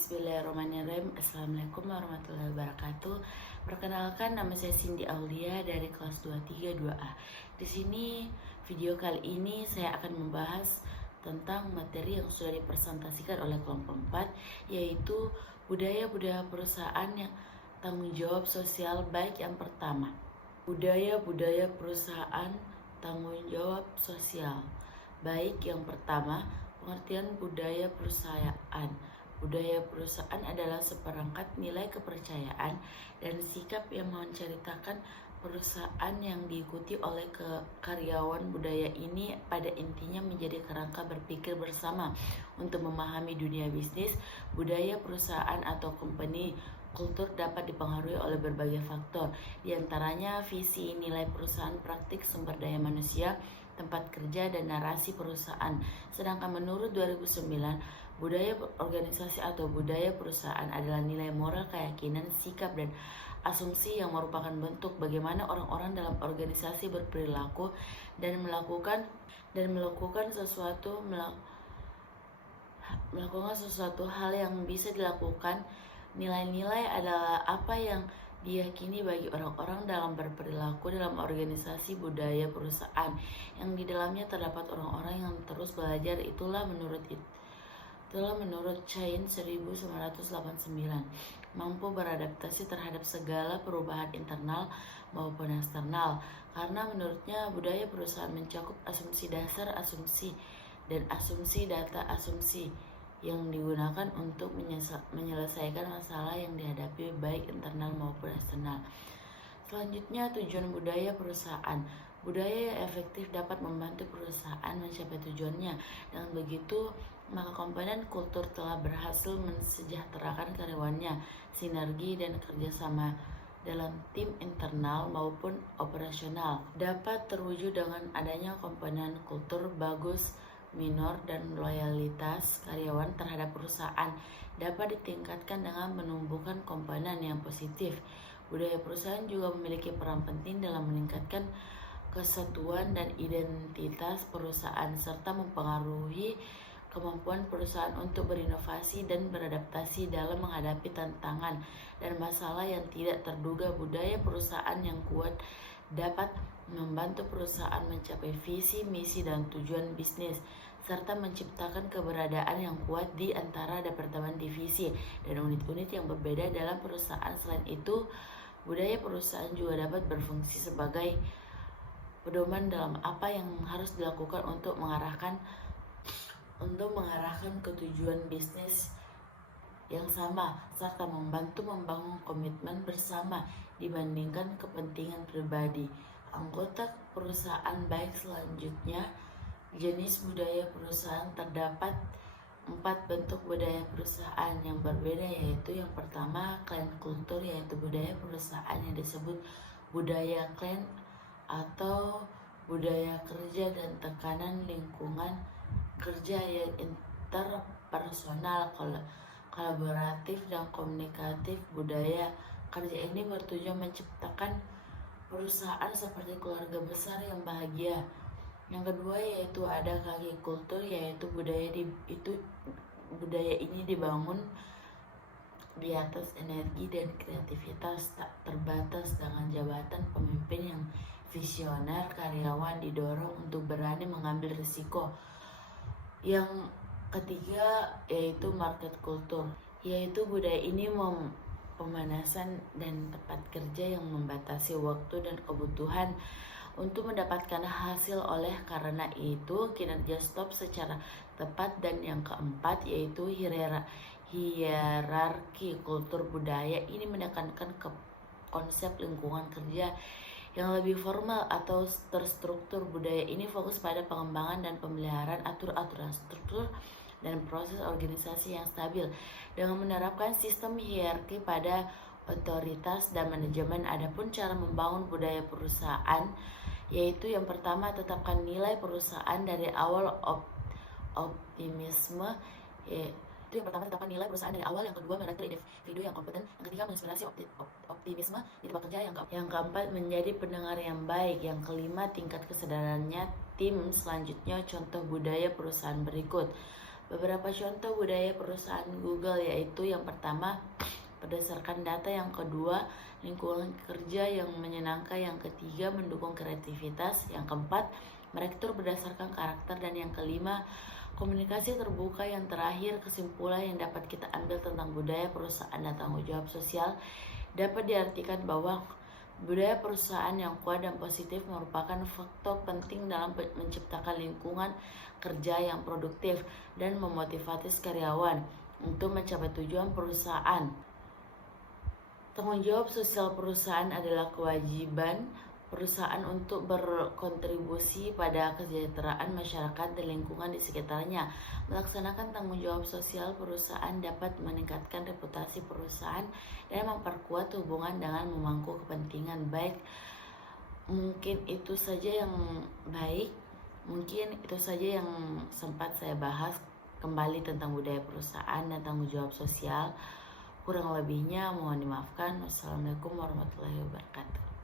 Bismillahirrahmanirrahim. Assalamualaikum warahmatullahi wabarakatuh. Perkenalkan, nama saya Cindy Aulia dari kelas 232A. Di sini video kali ini saya akan membahas tentang materi yang sudah dipresentasikan oleh kelompok 4, yaitu budaya-budaya perusahaan yang tanggung jawab sosial baik yang pertama. Budaya-budaya perusahaan tanggung jawab sosial baik yang pertama. Pengertian budaya perusahaan. Budaya perusahaan adalah seperangkat nilai kepercayaan dan sikap yang menceritakan perusahaan yang diikuti oleh karyawan. Budaya ini pada intinya menjadi kerangka berpikir bersama untuk memahami dunia bisnis. Budaya perusahaan atau company kultur dapat dipengaruhi oleh berbagai faktor, diantaranya visi, nilai perusahaan, praktik sumber daya manusia, tempat kerja, dan narasi perusahaan. Sedangkan menurut 2009, budaya organisasi atau budaya perusahaan adalah nilai moral, keyakinan, sikap, dan asumsi yang merupakan bentuk bagaimana orang-orang dalam organisasi berperilaku dan melakukan sesuatu hal yang bisa dilakukan. Nilai-nilai adalah apa yang diyakini bagi orang-orang dalam berperilaku dalam organisasi budaya perusahaan yang di dalamnya terdapat orang-orang yang terus belajar. Itulah menurut Chain 1989 mampu beradaptasi terhadap segala perubahan internal maupun eksternal, karena menurutnya budaya perusahaan mencakup asumsi dasar, asumsi, dan asumsi data asumsi yang digunakan untuk menyelesaikan masalah yang dihadapi baik internal maupun eksternal. Selanjutnya, tujuan budaya perusahaan. Budaya yang efektif dapat membantu perusahaan mencapai tujuannya. Dengan begitu, maka komponen kultur telah berhasil mensejahterakan karyawannya. Sinergi dan kerjasama dalam tim internal maupun operasional dapat terwujud dengan adanya komponen kultur bagus, minor, dan loyalitas karyawan terhadap perusahaan dapat ditingkatkan dengan menumbuhkan komponen yang positif. Budaya perusahaan juga memiliki peran penting dalam meningkatkan kesatuan dan identitas perusahaan serta mempengaruhi kemampuan perusahaan untuk berinovasi dan beradaptasi dalam menghadapi tantangan dan masalah yang tidak terduga. Budaya perusahaan yang kuat dapat membantu perusahaan mencapai visi, misi, dan tujuan bisnis, serta menciptakan keberadaan yang kuat di antara departemen, divisi, dan unit-unit yang berbeda dalam perusahaan. Selain itu, budaya perusahaan juga dapat berfungsi sebagai pedoman dalam apa yang harus dilakukan untuk mengarahkan ke tujuan bisnis yang sama, serta membantu membangun komitmen bersama dibandingkan kepentingan pribadi anggota perusahaan. Baik, selanjutnya, jenis budaya perusahaan. Terdapat 4 bentuk budaya perusahaan yang berbeda, yaitu yang pertama, clan kultur, yaitu budaya perusahaan yang disebut budaya clan atau budaya kerja dan tekanan lingkungan kerja yang interpersonal, kolaboratif, dan komunikatif. Budaya kerja ini bertujuan menciptakan perusahaan seperti keluarga besar yang bahagia. Yang kedua, yaitu ada kaki kultur, yaitu budaya ini dibangun di atas energi dan kreativitas tak terbatas dengan jabatan pemimpin yang visioner. Karyawan didorong untuk berani mengambil risiko. Yang ketiga, yaitu market kultur, yaitu budaya ini pemanasan dan tempat kerja yang membatasi waktu dan kebutuhan untuk mendapatkan hasil. Oleh karena itu, kinerja stop secara tepat. Dan yang keempat, yaitu hierarki kultur. Budaya ini menekankan ke konsep lingkungan kerja yang lebih formal atau terstruktur. Budaya ini fokus pada pengembangan dan pemeliharaan aturan struktur dan proses organisasi yang stabil dengan menerapkan sistem hierarki pada otoritas dan manajemen. Adapun cara membangun budaya perusahaan, yaitu yang pertama, tetapkan nilai perusahaan dari awal. Optimisme, itu yang pertama, tetapkan nilai perusahaan dari awal. Yang kedua, merekrut individu yang kompeten. Yang ketiga, menginspirasi optimisme di tempat kerja. Yang keempat, menjadi pendengar yang baik. Yang kelima, tingkat kesadarannya tim. Selanjutnya, contoh budaya perusahaan berikut. Beberapa contoh budaya perusahaan Google yaitu yang pertama, berdasarkan data, yang kedua, lingkungan kerja yang menyenangkan, yang ketiga, mendukung kreativitas, yang keempat, merekrut berdasarkan karakter, dan yang kelima, komunikasi terbuka. Yang terakhir, kesimpulan yang dapat kita ambil tentang budaya perusahaan dan tanggung jawab sosial dapat diartikan bahwa budaya perusahaan yang kuat dan positif merupakan faktor penting dalam menciptakan lingkungan kerja yang produktif dan memotivasi karyawan untuk mencapai tujuan perusahaan. Tanggung jawab sosial perusahaan adalah kewajiban perusahaan untuk berkontribusi pada kesejahteraan masyarakat dan lingkungan di sekitarnya. Melaksanakan tanggung jawab sosial perusahaan dapat meningkatkan reputasi perusahaan dan memperkuat hubungan dengan memangku kepentingan baik. Mungkin itu saja yang baik, mungkin itu saja yang sempat saya bahas kembali tentang budaya perusahaan dan tanggung jawab sosial. Kurang lebihnya mohon dimaafkan. Wassalamualaikum warahmatullahi wabarakatuh.